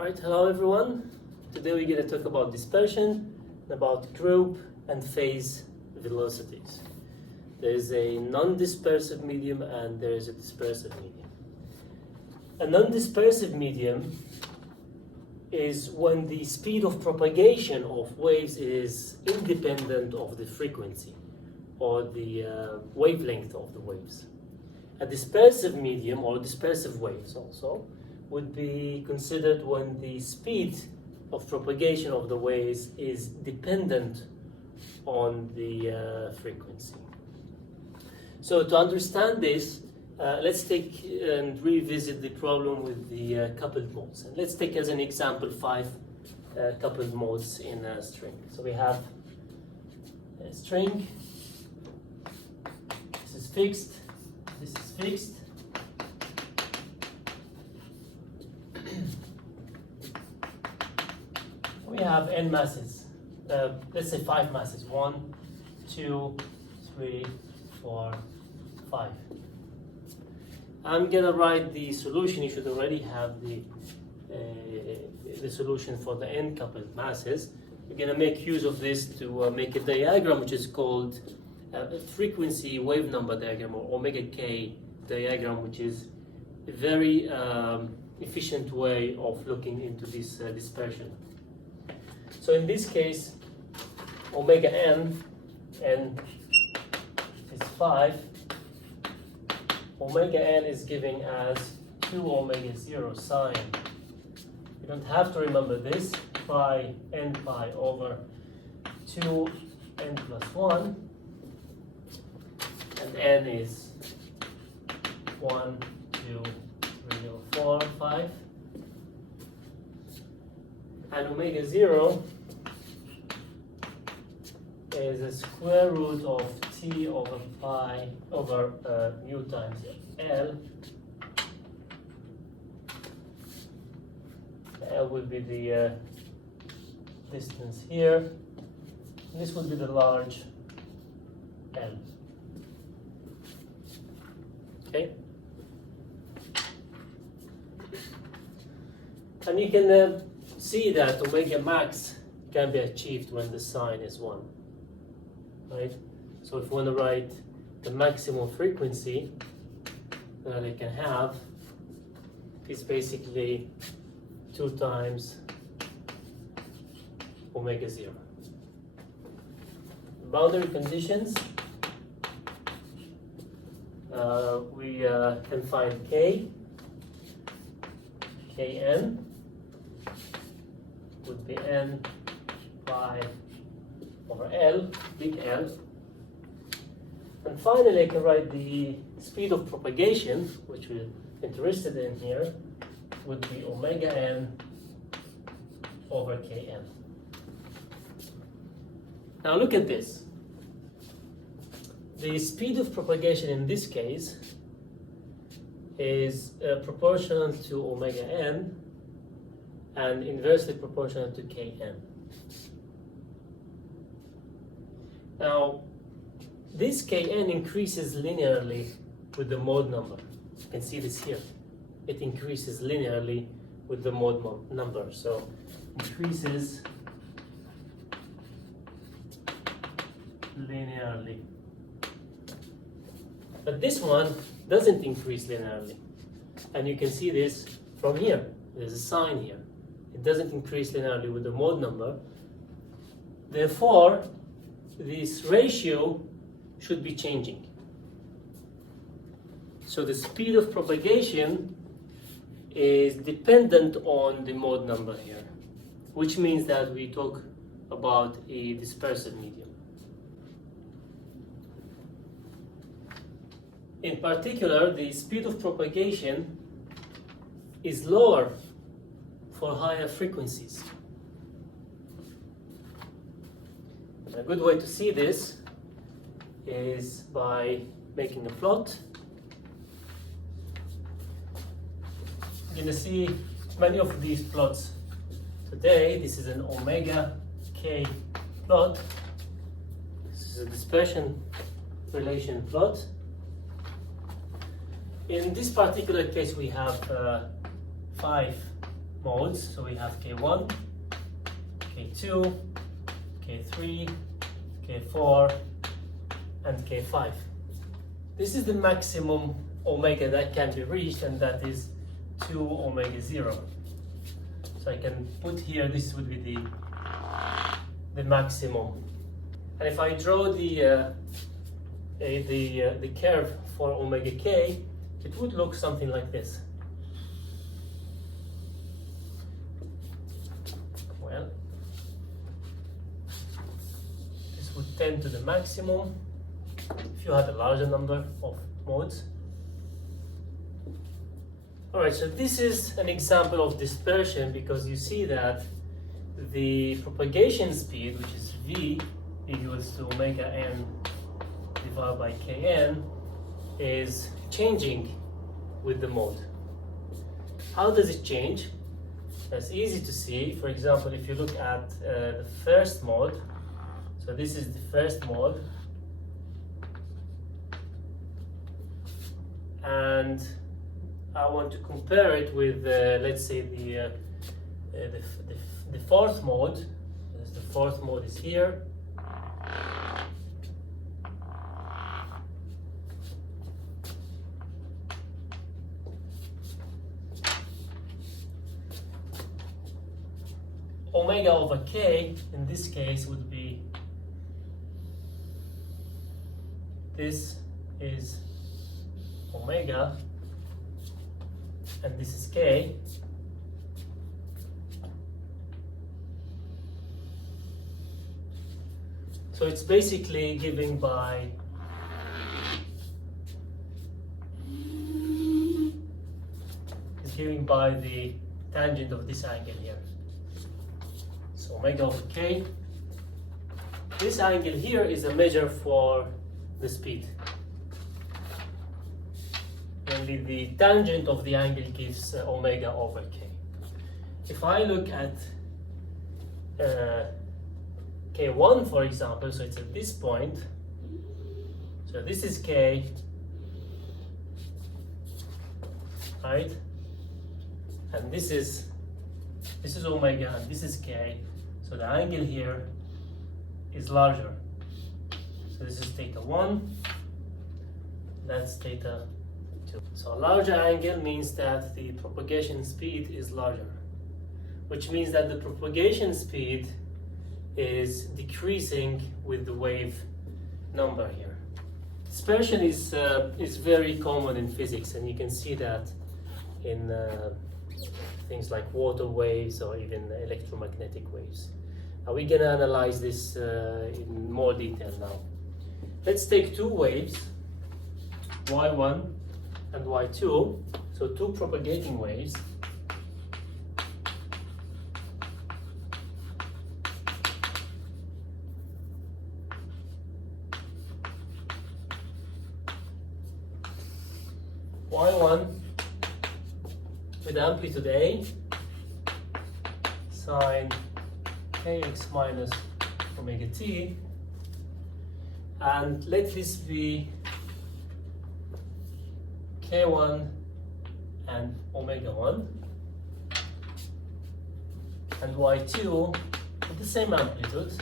Right, hello everyone. Today we're going to talk about dispersion, about group and phase velocities. There is a non-dispersive medium and there is a dispersive medium. A non-dispersive medium is when the speed of propagation of waves is independent of the frequency or the wavelength of the waves. A dispersive medium or dispersive waves also would be considered when the speed of propagation of the waves is dependent on the frequency. So to understand this, let's take and revisit the problem with the coupled modes. And let's take as an example 5 coupled modes in a string. So we have a string, this is fixed, this is fixed. We have n masses, let's say 5 masses, 1, 2, 3, 4, 5. I'm gonna write the solution. You should already have the solution for the n coupled masses. We're gonna make use of this to make a diagram which is called a frequency wave number diagram, or omega k diagram, which is a very efficient way of looking into this dispersion. So in this case, omega n is 5. Omega n is giving as 2 omega 0 sine. You don't have to remember this. Pi n pi over 2 n plus 1. And n is 1, 2, 3, or 4, 5. And omega 0 is a square root of t over pi over mu times L. L will be the distance here. And this will be the large L. Okay? And you can see that omega max can be achieved when the sine is 1. Right? So if you want to write the maximum frequency that it can have, is basically 2 times omega 0. Boundary conditions, we can find k, kn would be n pi over L, big L. And finally, I can write the speed of propagation, which we're interested in here, would be omega n over kn. Now look at this. The speed of propagation in this case is proportional to omega n and inversely proportional to kn. Now, this kn increases linearly with the mode number. You can see this here. It increases linearly with the mode number. So, increases linearly. But this one doesn't increase linearly. And you can see this from here. There's a sign here. It doesn't increase linearly with the mode number. Therefore, this ratio should be changing. So the speed of propagation is dependent on the mode number here, which means that we talk about a dispersive medium. In particular, the speed of propagation is lower for higher frequencies. A good way to see this is by making a plot. You're going to see many of these plots today. This is an omega k plot. This is a dispersion relation plot. In this particular case, we have 5 modes. So we have K1, K2, K3, K4, and K5. This is the maximum omega that can be reached, and that is 2 omega 0. So I can put here, this would be the maximum. And if I draw the curve for omega k, it would look something like this. Well, this would tend to the maximum if you had a larger number of modes. Alright, so this is an example of dispersion, because you see that the propagation speed, which is v equals to omega n divided by kn, is changing with the mode. How does it change? That's easy to see. For example, if you look at the first mode, so this is the first mode, and I want to compare it with, let's say, the fourth mode. The fourth mode is here. Omega over k in this case would be, this is omega and this is k. So it's basically given by the tangent of this angle here. So omega over k. This angle here is a measure for the speed. Only the tangent of the angle gives omega over k. If I look at k1, for example, so it's at this point, so this is k, right? And this is omega and this is k, so the angle here is larger. So this is theta 1, that's theta 2. So a larger angle means that the propagation speed is larger, which means that the propagation speed is decreasing with the wave number here. Dispersion is very common in physics, and you can see that in things like water waves or even electromagnetic waves. Now we're going to analyze this in more detail now. Let's take two waves, y1 and y2, so two propagating waves. y1 with amplitude A, sine kx minus omega t, and let this be k1 and omega 1, and y2 with the same amplitude,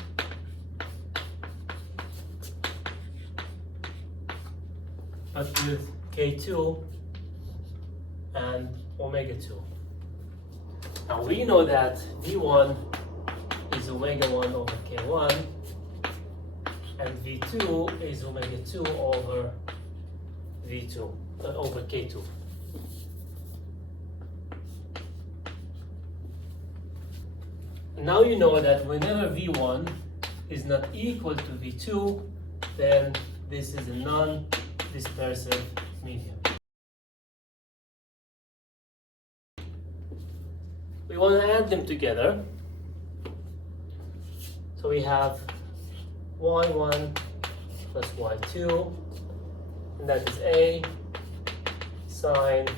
but with k2 and omega 2. Now we know that v1 is omega 1 over k1 and v2 is omega 2 over v2 over k2. Now you know that whenever v1 is not equal to v2, then this is a non-dispersive medium. We want to add them together. So we have y1 plus y2, and that is A sine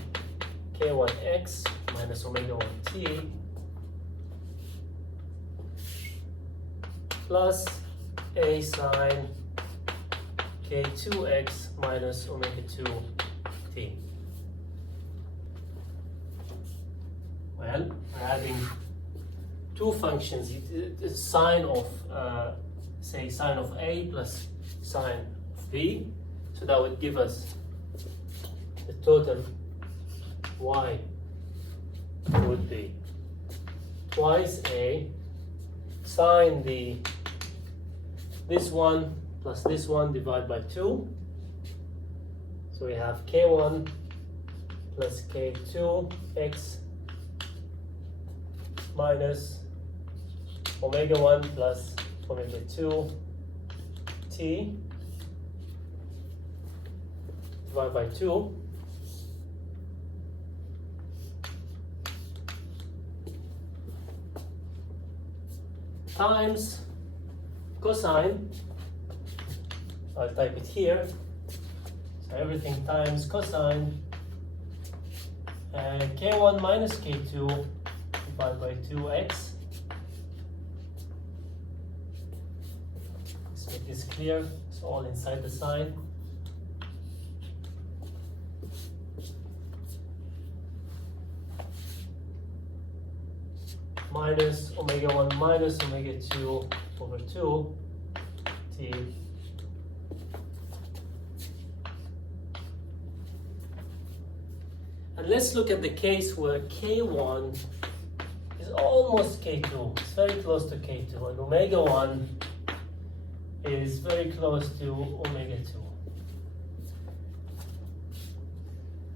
k1x minus omega 1t plus A sine k2x minus omega 2t. Well, Well, we're adding two functions, the sine of, say, sine of A plus sine of B. So that would give us the total y would be twice A sine this one plus this one divided by 2. So we have k1 plus k2 x minus omega 1 plus omega 2 t divided by 2 times cosine, I'll type it here, so everything times cosine k1 minus k2 divided by 2x. Let's make this clear, it's all inside the sign. Minus omega 1 minus omega 2 over 2 t and let's look at the case where k1 is almost k2, it's very close to k2, and omega 1 is very close to omega 2.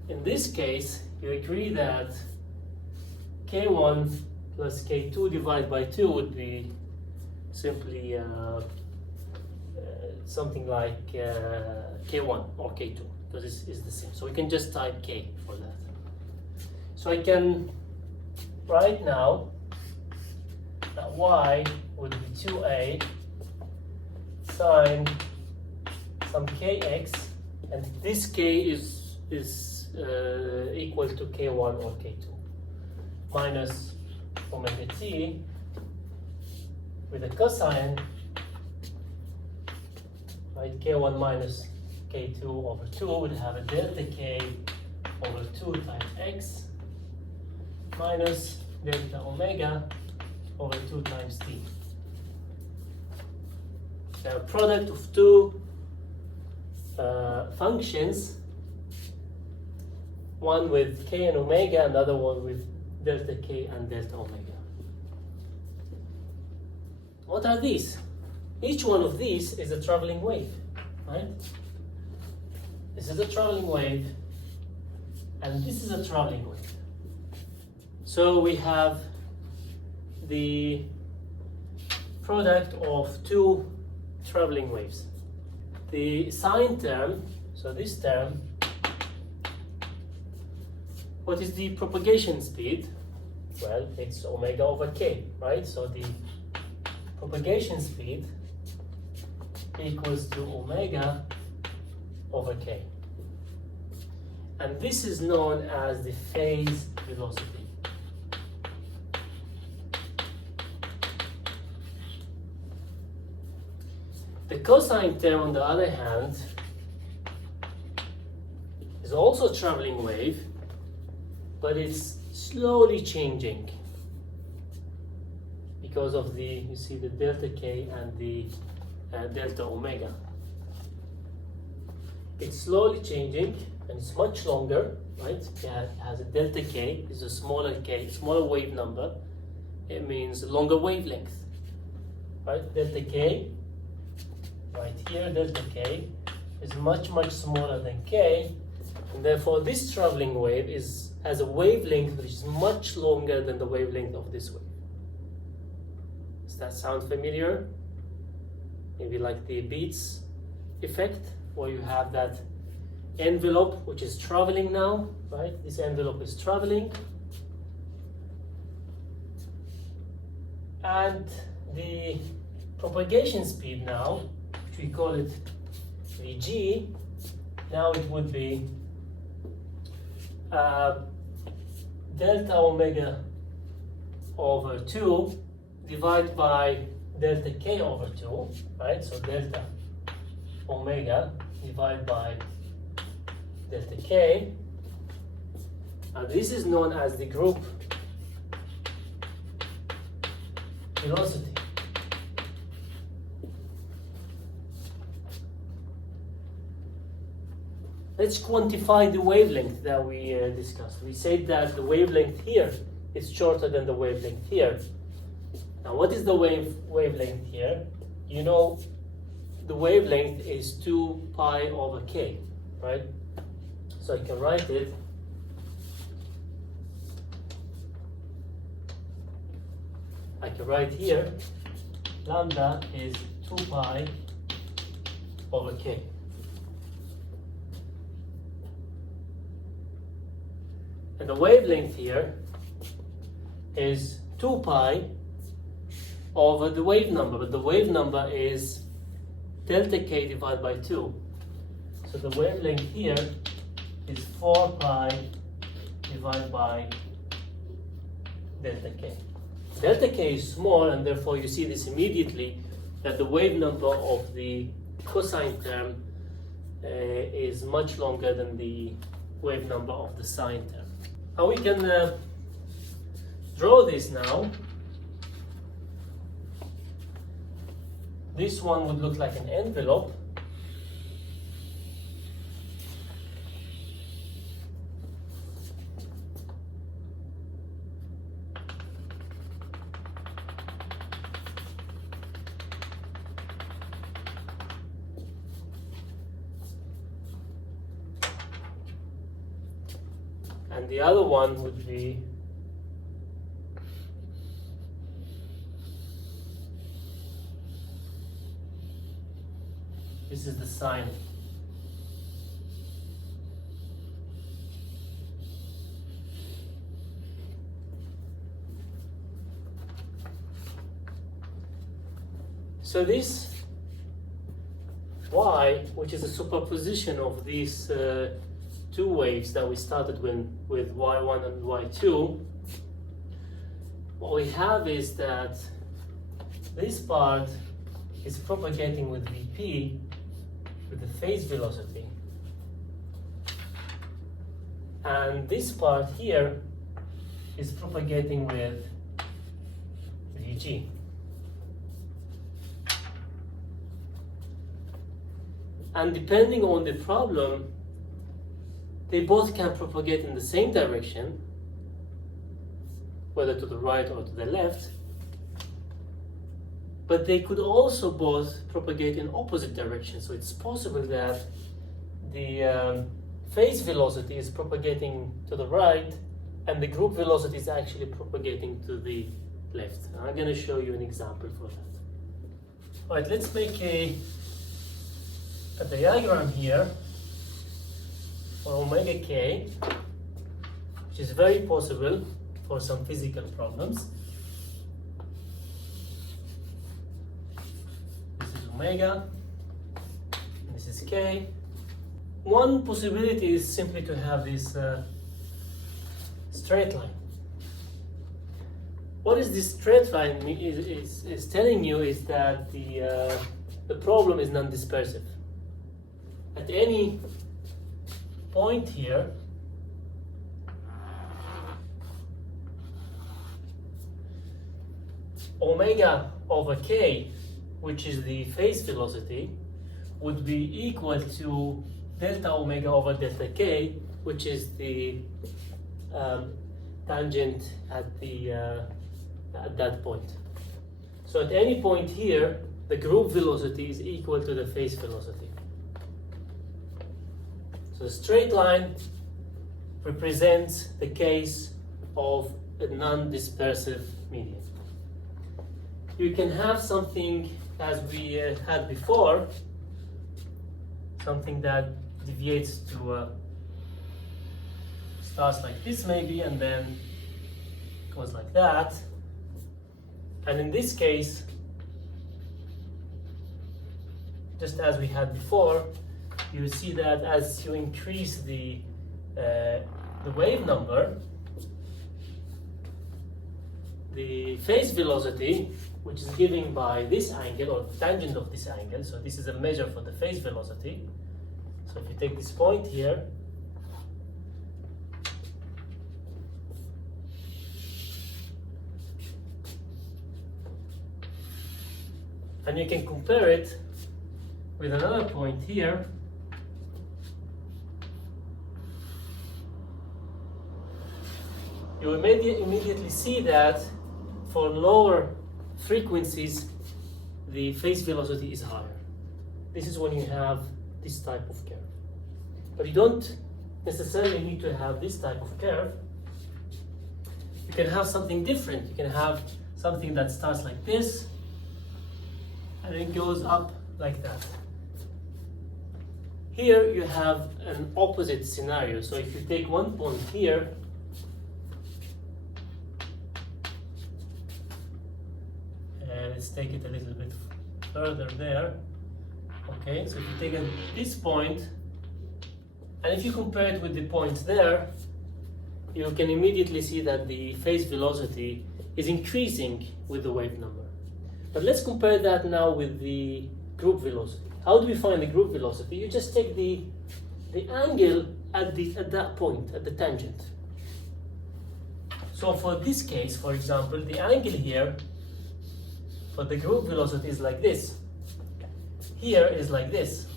In this case, you agree that k1 plus k2 divided by 2 would be simply something like k1 or k2, because it's the same. So we can just type k for that. So I can write now that y would be 2a sine some kx, and this k is equal to k1 or k2 minus omega t with a cosine, right? K1 minus k2 over 2 would have a delta k over 2 times x minus delta omega over 2 times t. The product of two functions, one with k and omega, another one with delta k and delta omega. What are these? Each one of these is a traveling wave, right? This is a traveling wave, and this is a traveling wave. So we have the product of two traveling waves. The sine term, so this term, what is the propagation speed? Well, it's omega over k, right? So the propagation speed equals to omega over k. And this is known as the phase velocity. The cosine term, on the other hand, is also a traveling wave, but it's slowly changing because of the, you see, the delta k and the delta omega. It's slowly changing, and it's much longer, right? It has a delta k, is a smaller k, smaller wave number. It means longer wavelength, right? Delta k, right here, delta k is much smaller than k, and therefore this traveling wave has a wavelength which is much longer than the wavelength of this wave. Does that sound familiar? Maybe like the Beats effect, where you have that envelope which is traveling now, right? This envelope is traveling, and the propagation speed now, which we call it Vg, now it would be delta omega over 2 divided by delta k over 2, right? So delta omega divided by delta k. And this is known as the group velocity. Let's quantify the wavelength that we discussed. We said that the wavelength here is shorter than the wavelength here. Now, what is the wavelength here? You know, the wavelength is 2 pi over k, right? So I can write it here, lambda is 2 pi over k. And the wavelength here is 2 pi over the wave number, but the wave number is delta k divided by 2. So the wavelength here is 4 pi divided by delta k. Delta k is small, and therefore you see this immediately, that the wave number of the cosine term is much longer than the wave number of the sine term. Now we can draw this now. This one would look like an envelope. And the other one would be this is the sine. So this y, which is a superposition of these two waves that we started with y1 and y2, what we have is that this part is propagating with vp, with the phase velocity, and this part here is propagating with vg. And depending on the problem, they both can propagate in the same direction, whether to the right or to the left, but they could also both propagate in opposite directions. So it's possible that the phase velocity is propagating to the right and the group velocity is actually propagating to the left. And I'm going to show you an example for that. All right, let's make a diagram here for omega k, which is very possible for some physical problems. This is omega, and this is k. One possibility is simply to have this straight line. What is this straight line is telling you is that the problem is non-dispersive. At any point here, omega over k, which is the phase velocity, would be equal to delta omega over delta k, which is the tangent at that point. So at any point here, the group velocity is equal to the phase velocity. So a straight line represents the case of a non-dispersive medium. You can have something as we had before, something that deviates to starts like this maybe and then goes like that. And in this case, just as we had before, you see that as you increase the wave number, the phase velocity, which is given by this angle or tangent of this angle, so this is a measure for the phase velocity. So if you take this point here, And you can compare it with another point here. You immediately see that for lower frequencies, the phase velocity is higher. This is when you have this type of curve. But you don't necessarily need to have this type of curve. You can have something different. You can have something that starts like this and it goes up like that. Here you have an opposite scenario. So if you take one point here, and let's take it a little bit further there. Okay, so if you take this point, and if you compare it with the point there, you can immediately see that the phase velocity is increasing with the wave number. But let's compare that now with the group velocity. How do we find the group velocity? You just take the angle at that point, at the tangent. So for this case, for example, the angle here for the group velocity is like this. Here is like this.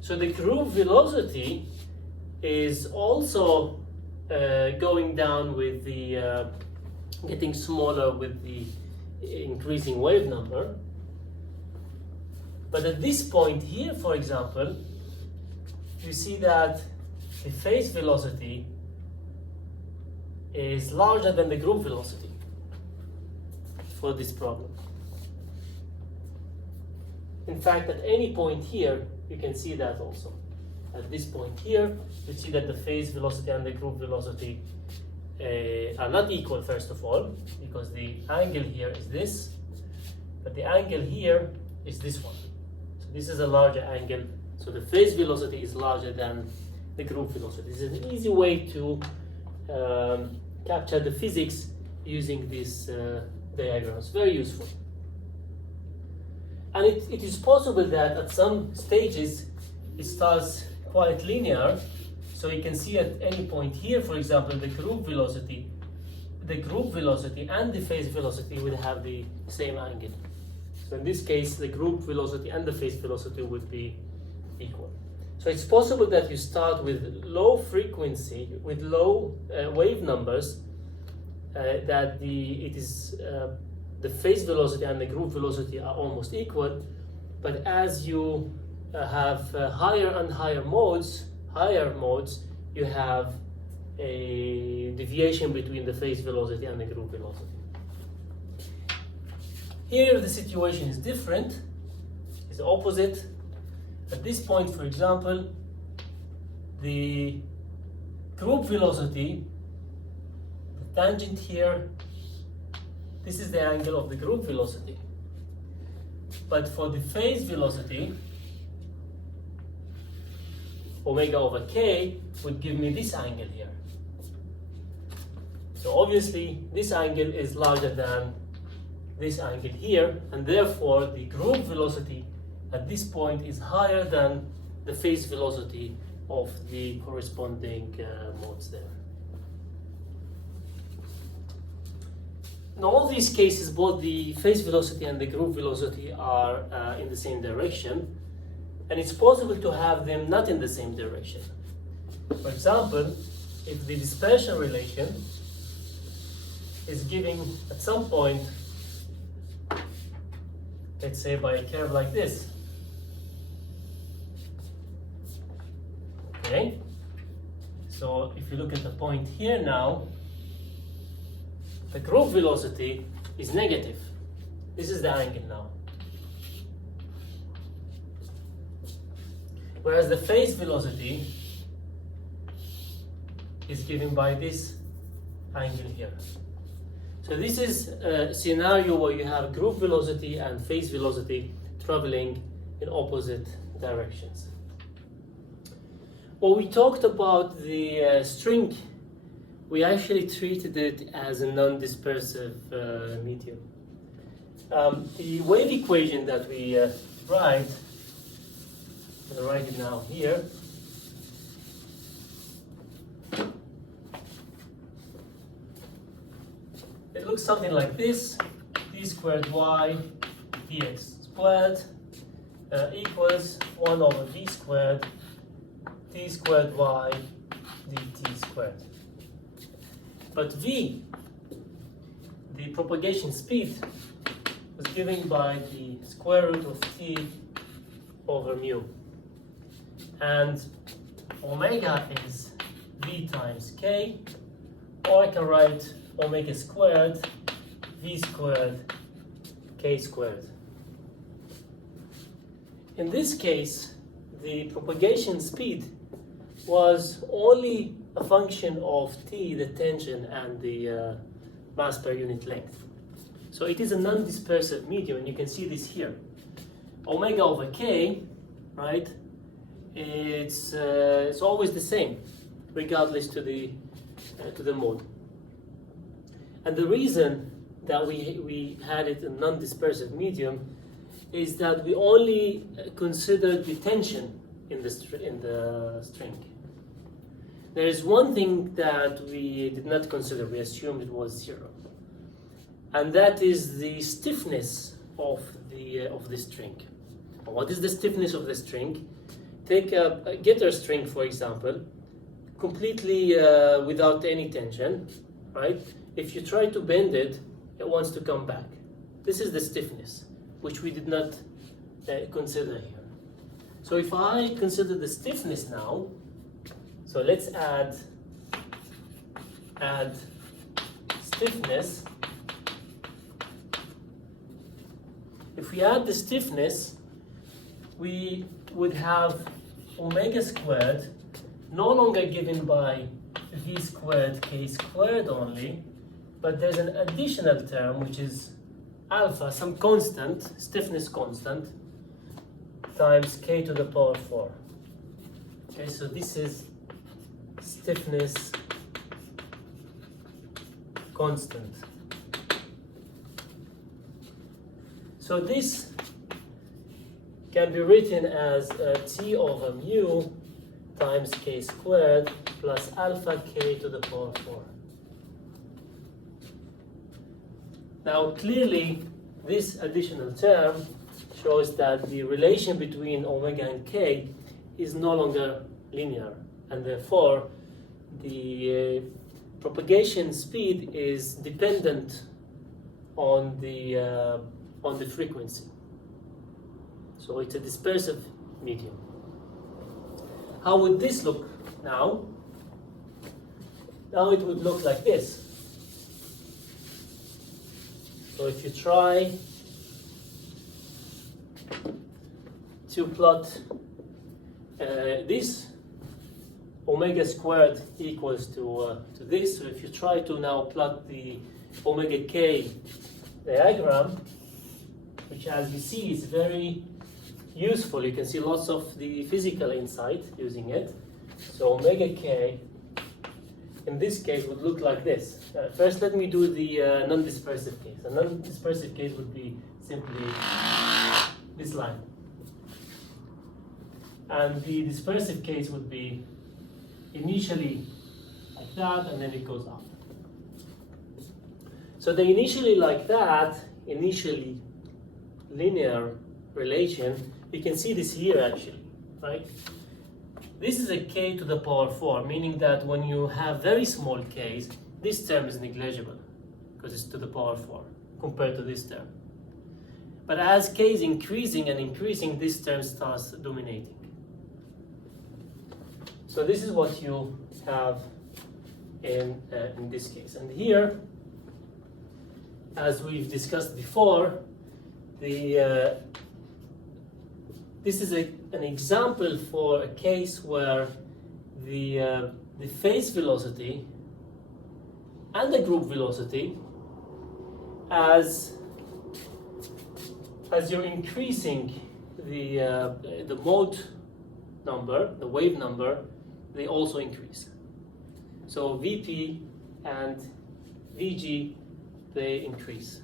So the group velocity is also going down with the getting smaller with the increasing wave number. But at this point here, for example, you see that the phase velocity is larger than the group velocity for this problem. In fact, at any point here, you can see that also. At this point here, you see that the phase velocity and the group velocity are not equal, first of all, because the angle here is this, but the angle here is this one. So this is a larger angle, so the phase velocity is larger than the group velocity. This is an easy way to capture the physics using these diagrams. Very useful. And it is possible that at some stages it starts quite linear. So you can see at any point here, for example, the group velocity and the phase velocity would have the same angle. So in this case, the group velocity and the phase velocity would be equal. So it's possible that you start with low frequency, with low wave numbers, that the phase velocity and the group velocity are almost equal, but as you have higher and higher modes, you have a deviation between the phase velocity and the group velocity. Here the situation is different, it's opposite. At this point, for example, the group velocity, the tangent here, this is the angle of the group velocity. But for the phase velocity, omega over k would give me this angle here. So obviously this angle is larger than this angle here, and therefore the group velocity at this point is higher than the phase velocity of the corresponding modes there. In all these cases, both the phase velocity and the group velocity are in the same direction, and it's possible to have them not in the same direction. For example, if the dispersion relation is giving at some point, let's say by a curve like this. Okay, so if you look at the point here now, the group velocity is negative. This is the angle now. Whereas the phase velocity is given by this angle here. So this is a scenario where you have group velocity and phase velocity traveling in opposite directions. When we talked about the string, we actually treated it as a non-dispersive medium. The wave equation that we write, I'll write it now here. It looks something like this. d squared y dx squared equals 1 over v squared t squared y dt squared. But v, the propagation speed, was given by the square root of t over mu. And omega is v times k, or I can write omega squared v squared k squared. In this case, the propagation speed was only a function of t, the tension, and the mass per unit length. So it is a non-dispersive medium, and you can see this here. Omega over k, right? It's always the same, regardless to the mode. And the reason that we had it a non-dispersive medium is that we only considered the tension in the string. There is one thing that we did not consider. We assumed it was 0, and that is the stiffness of the string. What is the stiffness of the string? Take a guitar string, for example, completely without any tension, right? If you try to bend it, it wants to come back. This is the stiffness, which we did not consider here. So if I consider the stiffness now, so let's add stiffness. If we add the stiffness, we would have omega squared, no longer given by v squared k squared only, but there's an additional term which is alpha, some constant, stiffness constant, times k to the power 4. Okay, so this is stiffness constant. So this can be written as t over mu times k squared plus alpha k to the power 4. Now clearly this additional term shows that the relation between omega and k is no longer linear, and therefore the propagation speed is dependent on the frequency. So it's a dispersive medium. How would this look now? Now it would look like this. So if you try to plot this, omega squared equals to this. So if you try to now plot the omega k diagram, which as you see is very useful, you can see lots of the physical insight using it. So omega k in this case would look like this. First let me do the non-dispersive case. A non-dispersive case would be simply this line. And the dispersive case would be initially like that, and then it goes up. So the initially like that, initially linear relation, you can see this here actually, right? This is a k to the power 4, meaning that when you have very small k's, this term is negligible because it's to the power 4 compared to this term. But as k is increasing and increasing, this term starts dominating. So this is what you have in this case. And here, as we've discussed before, this is an example for a case where the phase velocity and the group velocity, as you're increasing the mode number, the wave number, they also increase. So Vp and Vg, they increase.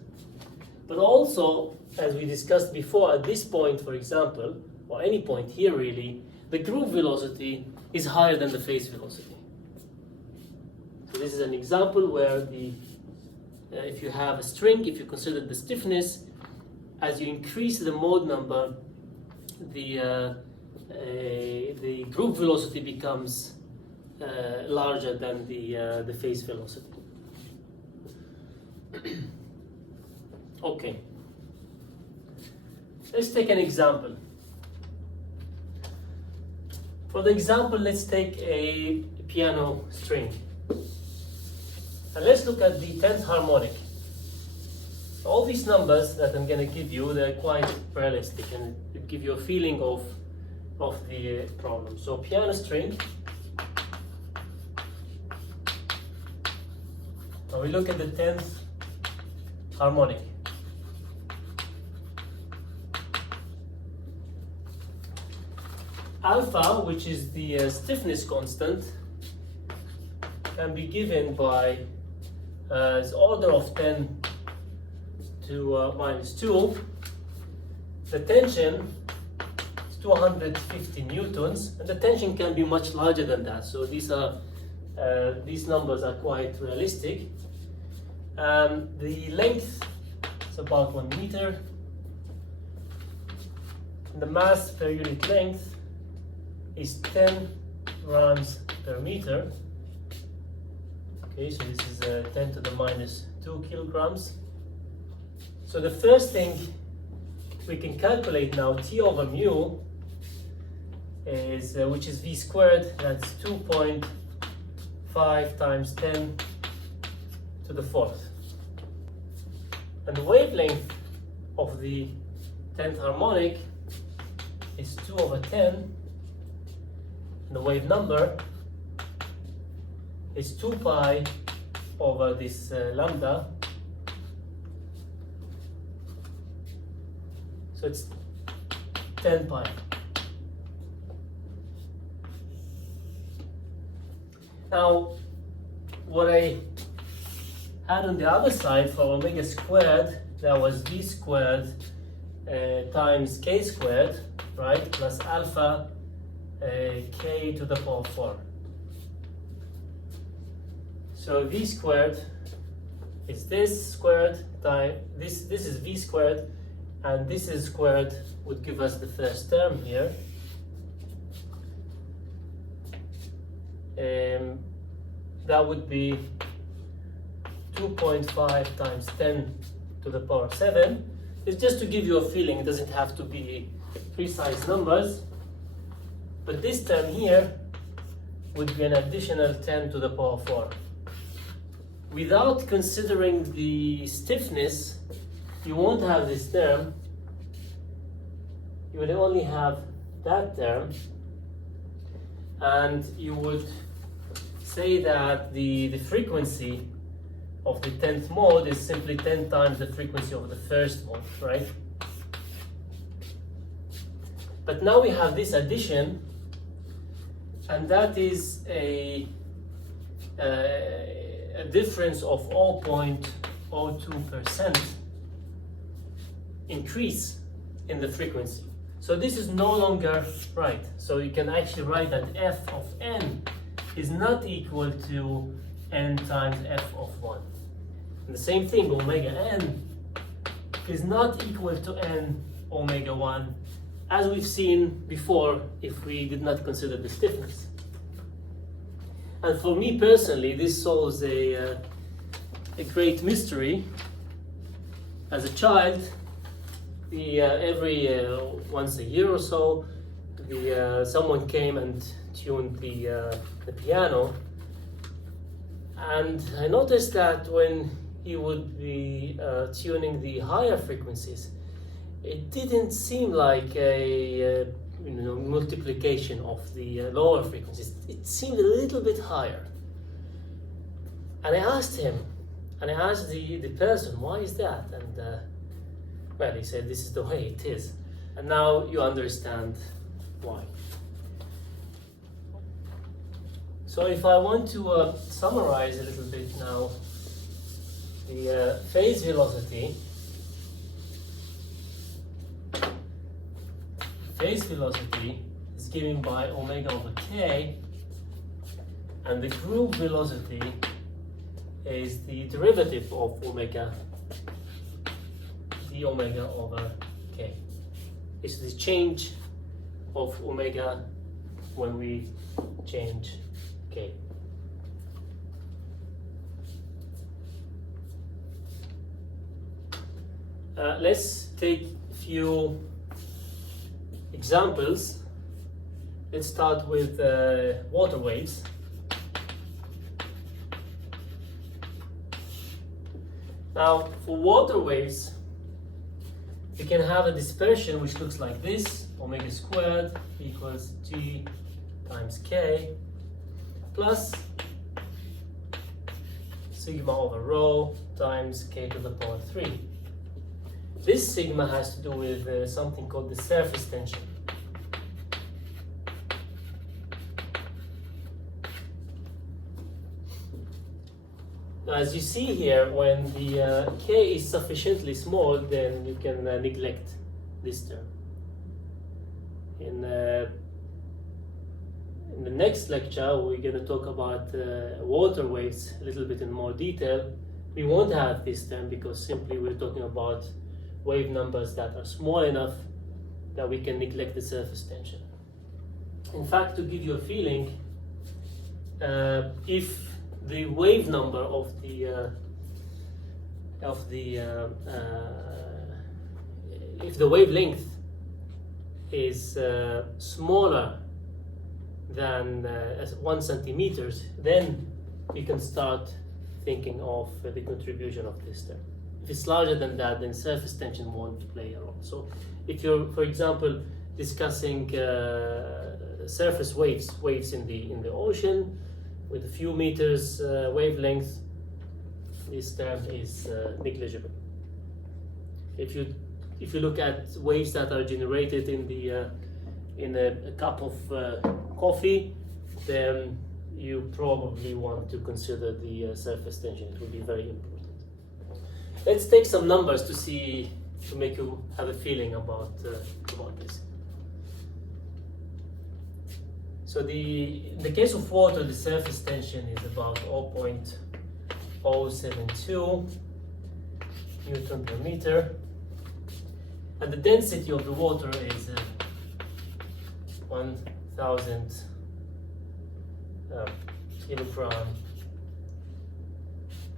But also, as we discussed before, at this point, for example, or any point here really, the group velocity is higher than the phase velocity. So this is an example where the if you have a string, if you consider the stiffness, as you increase the mode number, the group velocity becomes larger than the phase velocity. Okay, let's take an example. For the example, let's take a piano string. And let's look at the 10th harmonic. All these numbers that I'm going to give you, they're quite realistic and it give you a feeling of the problem. So piano string. Now we look at the 10th harmonic. Alpha, which is the stiffness constant, can be given by its order of 10 to minus 2. The tension is 250 newtons, and the tension can be much larger than that. So these numbers are quite realistic. The length is about 1 meter. And the mass per unit length is 10 grams per meter. Okay, so this is 10 to the minus 2 kilograms. So the first thing we can calculate now, T over mu, is which is V squared, that's 2.5 times 10 to the 4th. And the wavelength of the 10th harmonic is 2 over 10, and the wave number is 2 pi over this lambda. So it's 10 pi. Now, what I had on the other side for omega squared, that was V squared times K squared, right? Plus alpha K to the power 4. So V squared is this squared times this is V squared, and this is squared would give us the first term here. That would be 2.5 times 10 to the power 7. It's just to give you a feeling, it doesn't have to be precise numbers. But this term here would be an additional 10 to the power 4. Without considering the stiffness, you won't have this term. You would only have that term, and you would say that the frequency of the 10th mode is simply 10 times the frequency of the first mode, right? But now we have this addition, and that is a difference of 0.02% increase in the frequency. So this is no longer right. So you can actually write that f of n is not equal to n times f of 1. And the same thing, omega n is not equal to n omega 1, as we've seen before if we did not consider the stiffness. And for me personally, this solves a great mystery. As a child, every once a year or so, someone came and tuned the piano, and I noticed that when he would be tuning the higher frequencies, it didn't seem like a multiplication of the lower frequencies. It seemed a little bit higher. And I asked him, and I asked the person, why is that? And well, he said, this is the way it is. And now you understand why. So if I want to summarize a little bit now, the phase velocity is given by omega over k, and the group velocity is the derivative of omega, d omega over k. It's the change of omega when we change k. Let's take a few examples. Let's start with water waves. Now, for water waves, we can have a dispersion which looks like this: omega squared equals g times k plus sigma over rho times k to the power 3. This sigma has to do with something called the surface tension. Now, as you see here, when the k is sufficiently small, then you can neglect this term. In the next lecture, we're going to talk about water waves a little bit in more detail. We won't have this term because simply we're talking about wave numbers that are small enough that we can neglect the surface tension. In fact, to give you a feeling, if the wave number of the if the wavelength is smaller than 1 centimeter, then you can start thinking of the contribution of this term. If it's larger than that, then surface tension won't play a role. So if you're, for example, discussing surface waves in the ocean with a few meters wavelength, this term is negligible. If you look at waves that are generated in a cup of coffee, then you probably want to consider the surface tension. It will be very important. Let's take some numbers to make you have a feeling about this. So in the case of water, the surface tension is about 0.072 Newton per meter, and the density of the water is 1,000 kilogram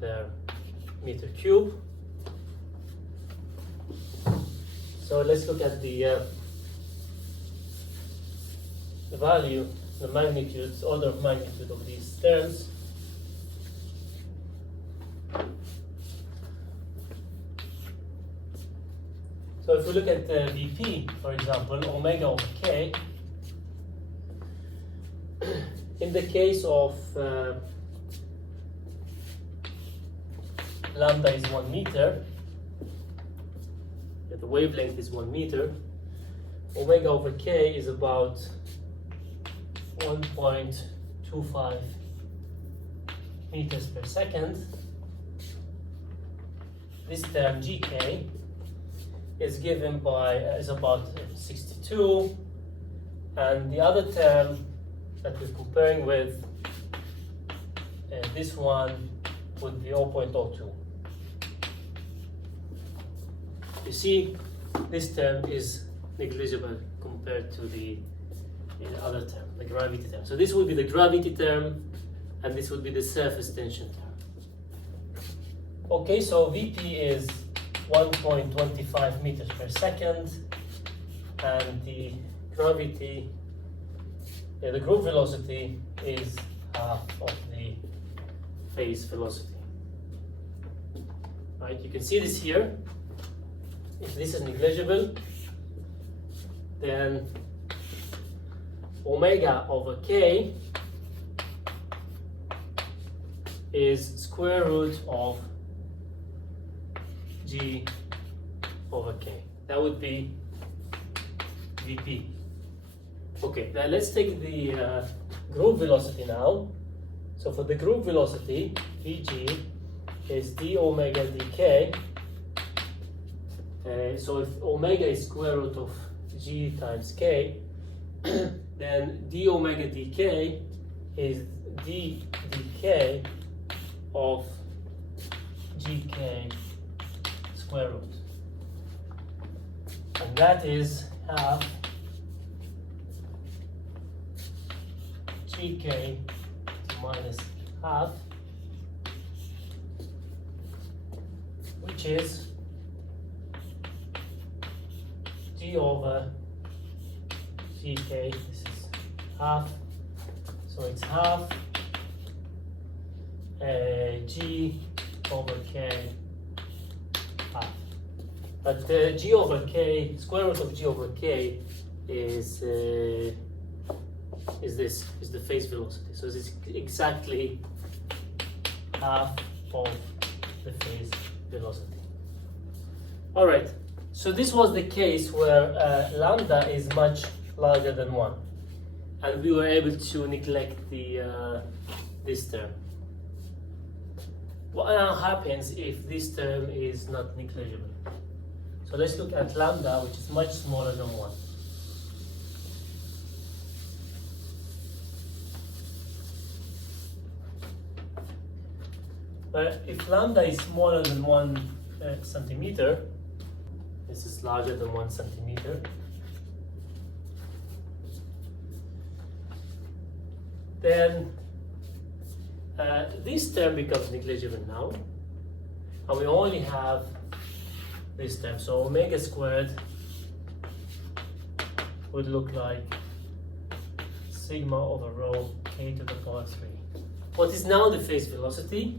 per meter cube. So let's look at the value, the magnitude, order of magnitude of these terms. So if we look at Vp, for example, omega over k, in the case of lambda is 1 meter, the wavelength is 1 meter, omega over k is about 1.25 meters per second. This term gk is given by is about 62, and the other term that we're comparing with, this one would be 0.02. You see, this term is negligible compared to the other term, the gravity term. So this would be the gravity term, and this would be the surface tension term. Okay, so Vp is 1.25 meters per second, and the gravity, the group velocity is half of the phase velocity. Right, you can see this here. If this is negligible, then omega over k is square root of g over k. That would be Vp. Okay, now let's take the group velocity now. So for the group velocity, Vg is d omega dk. So if omega is square root of g times k, then d omega dk is d dk of gk square root. And that is half gk minus half, which is g over gk. This is half, so it's half g over k half. But g over k, square root of g over k is the phase velocity. So it's exactly half of the phase velocity. All right. So this was the case where lambda is much larger than 1, and we were able to neglect the this term. What now happens if this term is not negligible? So let's look at lambda, which is much smaller than 1. But if lambda is smaller than 1 centimeter, this is larger than 1 centimeter, then this term becomes negligible now, and we only have this term. So omega squared would look like sigma over rho k to the power 3. What is now the phase velocity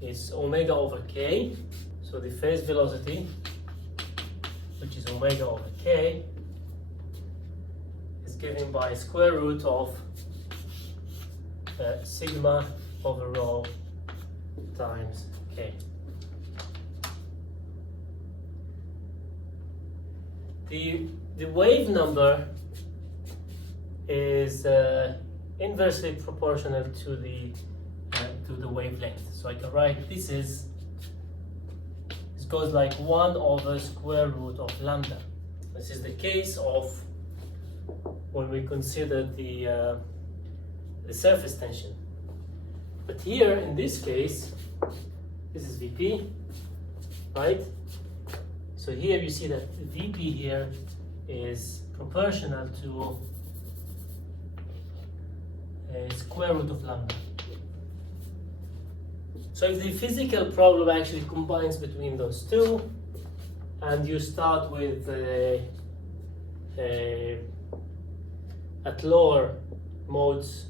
is omega over k. So the phase velocity, which is omega over k, is given by square root of sigma over rho times k. The wave number is inversely proportional to the wavelength. So I can write this goes like 1 over square root of lambda. This is the case of when we consider the surface tension. But here in this case, this is Vp, right? So here you see that Vp here is proportional to a square root of lambda. So if the physical problem actually combines between those two, and you start with at lower modes,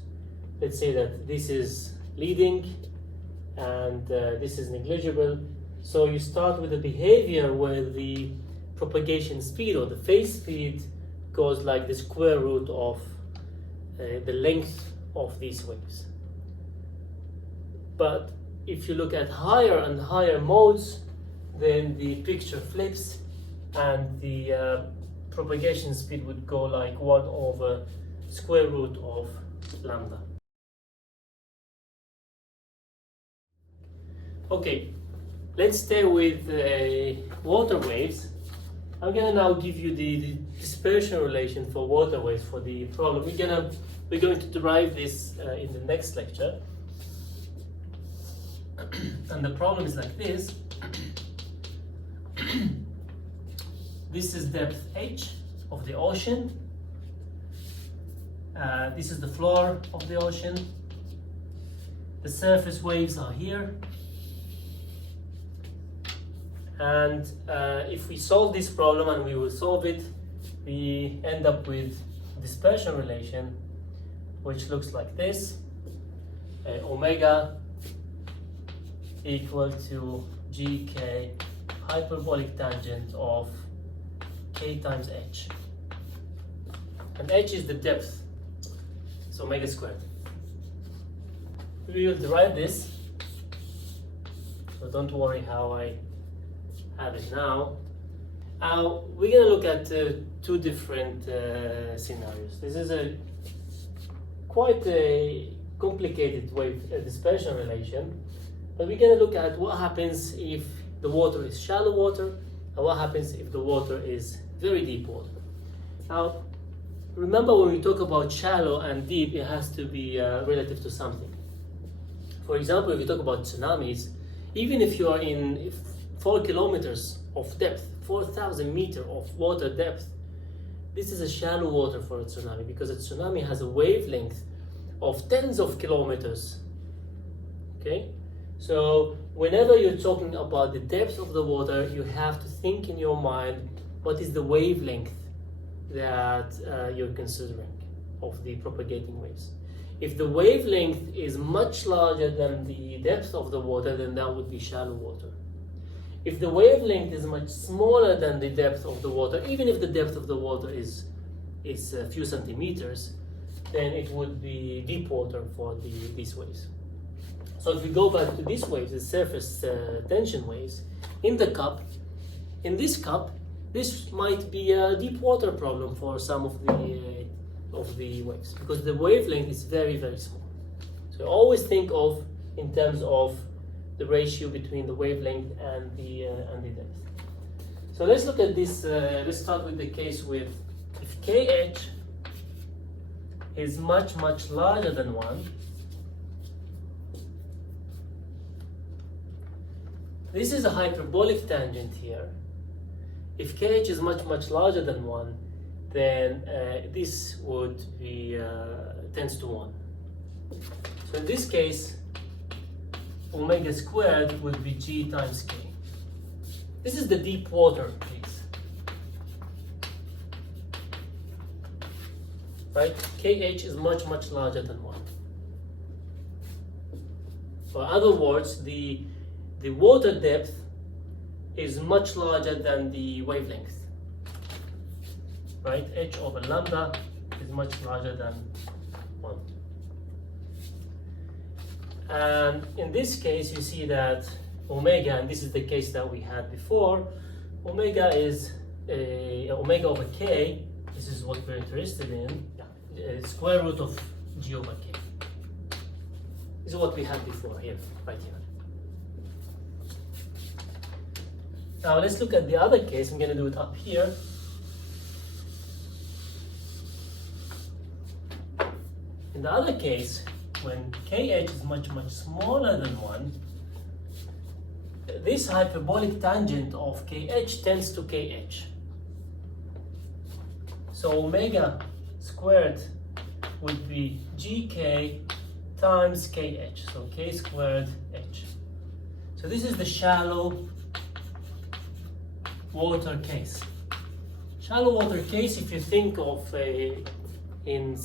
let's say that this is leading and this is negligible. So you start with a behavior where the propagation speed or the phase speed goes like the square root of the length of these waves. But if you look at higher and higher modes, then the picture flips and the propagation speed would go like 1 over square root of lambda. Okay, let's stay with water waves. I'm gonna now give you the dispersion relation for water waves for the problem. We're going to derive this in the next lecture. And the problem is like this. This is depth h of the ocean. This is the floor of the ocean. The surface waves are here. And if we solve this problem, and we will solve it, we end up with dispersion relation, which looks like this. Omega equal to gk hyperbolic tangent of k times h. And h is the depth, so omega squared. We will derive this, so don't worry how I have it now. We're going to look at two different scenarios. This is quite a complicated wave dispersion relation, but we're going to look at what happens if the water is shallow water and what happens if the water is very deep water. Now, remember when we talk about shallow and deep, it has to be relative to something. For example, if you talk about tsunamis, Even if you are in 4 kilometers of depth, 4,000 meters of water depth, this is a shallow water for a tsunami, because a tsunami has a wavelength of tens of kilometers. Okay, so whenever you're talking about the depth of the water, you have to think in your mind, what is the wavelength that you're considering of the propagating waves. If the wavelength is much larger than the depth of the water, then that would be shallow water. If the wavelength is much smaller than the depth of the water, even if the depth of the water is a few centimeters, then it would be deep water for these waves. So if we go back to these waves, the surface tension waves, in this cup, this might be a deep water problem for some of the waves, because the wavelength is very, very small. So always think of in terms of the ratio between the wavelength and the depth. So let's look at this. Let's start with the case with if KH is much, much larger than 1. This is a hyperbolic tangent here. If KH is much, much larger than 1, then this would be tends to 1. So in this case, omega squared would be G times K. This is the deep water case. Right? KH is much, much larger than 1. So in other words, the water depth is much larger than the wavelength. Right? H over lambda is much larger than 1. And in this case, you see that omega, and this is the case that we had before, omega is omega over k. This is what we're interested in. Square root of G over k. This is what we had before here, right here. Now let's look at the other case. I'm going to do it up here. In the other case, when KH is much, much smaller than 1, this hyperbolic tangent of KH tends to KH. So omega squared would be GK times KH, so K squared H. So this is the shallow water case. Shallow water case, if you think of in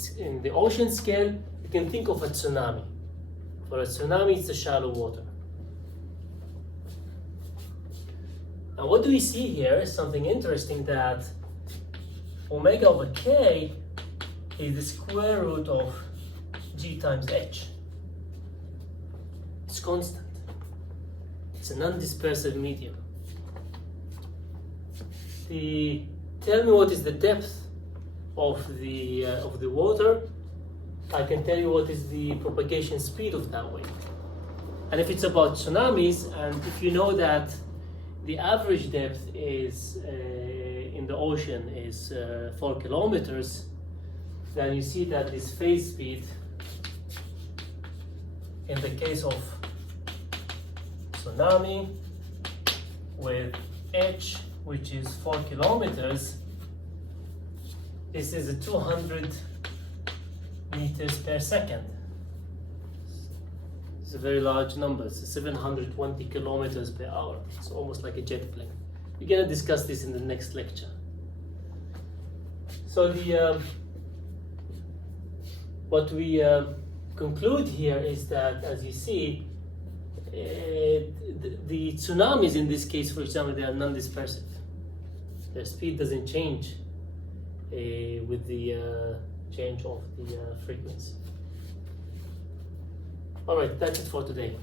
the ocean scale, you can think of a tsunami. For a tsunami, it's a shallow water. Now what do we see here is something interesting, that omega over k is the square root of G times H. It's constant. It's a non-dispersive medium. Tell me what is the depth of the water. I can tell you what is the propagation speed of that wave. And if it's about tsunamis, and if you know that the average depth is in the ocean is 4 kilometers, then you see that this phase speed in the case of tsunami with H, which is 4 kilometers, this is a 200 meters per second. It's a very large number. It's 720 kilometers per hour. It's almost like a jet plane. We're going to discuss this in the next lecture. So what we conclude here is that, as you see, the tsunamis in this case, for example, they are non-dispersive. Their speed doesn't change with the change of the frequency. All right, that's it for today.